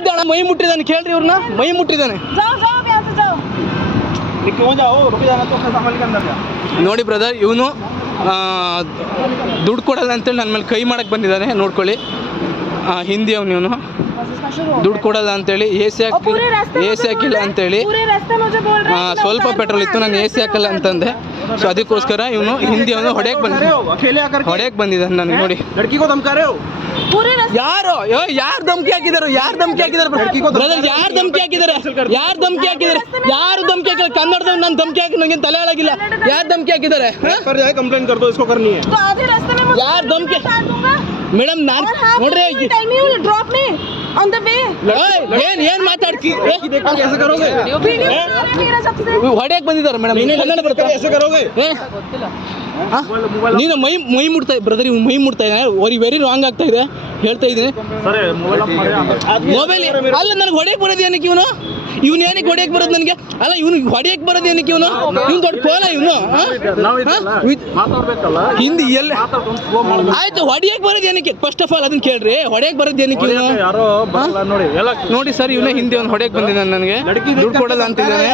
ಮುಟ್ಟಿದ್ದಾನೆ, ಮೈ ಮುಟ್ಟಿದ್ದಾನೆ, ಕೇಳ್ರಿ ಇವ್ರನ್ನ, ಮೈ ಮುಟ್ಟಿದ್ದಾನೆ. ನೋಡಿ ಬ್ರದರ್, ಇವನು ದುಡ್ಡು ಕೊಡಲ್ಲ ಅಂತೇಳಿ ನನ್ನ ಮೇಲೆ ಕೈ ಮಾಡಕ್ಕೆ ಬಂದಿದ್ದಾನೆ. ನೋಡ್ಕೊಳ್ಳಿ, ಹಿಂದಿ ಅವನು, ಇವನು ದುಡ್ಡು ಕೊಡಲ್ಲ ಅಂತೇಳಿ, ಎ ಸಿ ಹಾಕಿಲ್ಲ ಅಂತೇಳಿ, ಸ್ವಲ್ಪ ಪೆಟ್ರೋಲ್ ಇತ್ತು, ನಾನು ಎ ಸಿ ಹಾಕಲ್ಲ ಅಂತಂದೆ. ಸೊ ಅದಕ್ಕೋಸ್ಕರ ಇವನು ಹಿಂದಿ ಅವನು ಹೊಡೆಯಕ್ಕೆ ಬಂದಿದ್ದಾನೆ ನನಗೆ. ನೋಡಿ ಯಾರು ಧಮಕಿ ಹಾಕಿದಾರೆ, ಯಾರು ಧಮಕಿ ಹಾಕಿದಾರೆ, ಯಾರು ಧಮಕಿ ಹಾಕಿದ್ದಾರೆ, ಯಾರು ಧಮಕಿ ಹಾಕಿದ್ದಾರೆ, ಕನ್ನಡದವ್ರು ನಾನು ಧಮಕಿ ಹಾಕಿ ನನಗೆ ತಲೆ ಹಾಳಾಗಿಲ್ಲ. ಯಾರು ಧಮಕಿ ಹಾಕಿದ್ದಾರೆ? ಯಾರು ಧಮಕಿ? ಮೇಡಮ್ ನಾನು ನೋಡ್ರಿ ಏನ್ ಮಾತಾಡ್ತಿ, ಹೊಡೆಯಕ್ ಬಂದಿದ್ದಾರೆ ಮೇಡಮ್. ನೀನು ಮೈ ಮುಟ್ತಾ ಬ್ರದರ್, ಇವ್ ಮೈ ಮುಟ್ತಾ ಇದೆ, ಅವ್ರಿಗೆ ವೆರಿ ರಾಂಗ್ ಆಗ್ತಾ ಇದೆ, ಹೇಳ್ತಾ ಇದ್ದೀನಿ. ಮೊಬೈಲ್ ಅಲ್ಲ, ನನಗೆ ಹೊಡೆಯಕ್ ಬರೋದು ಏನಕ್ಕೆ ಇವನು ಏನಕ್ಕೆ ಹೊಡೆಯಕ್ ಬರೋದು ನನಗೆ? ಅಲ್ಲ, ಇವನು ಹೊಡೆಯಕ್ ಬರೋದು ಏನಕ್ಕೆ? ಇವನು ದೊಡ್ಡ ಕೋಲ, ಇವನು ಹಿಂದಿ ಎಲ್ಲ ಆಯ್ತು. ಹೊಡೆಯಕ್ ಬರೋದು ಏನಕ್ಕೆ? ಫಸ್ಟ್ ಆಫ್ ಆಲ್ ಅದನ್ನ ಕೇಳ್ರಿ, ಹೊಡೆಯಕ್ ಬರೋದು ಏನಕ್ಕೆ ಇವನು? ನೋಡಿ ಸರ್, ಇವನೇ ಹಿಂದಿ ಅವ್ನು ಹೊಡೆಯಕ್ ಬಂದಿದ್ದಾನೆ, ನನಗೆ ದುಡ್ಡು ಕೊಡಲ್ಲ ಅಂತಿದ್ದಾನೆ.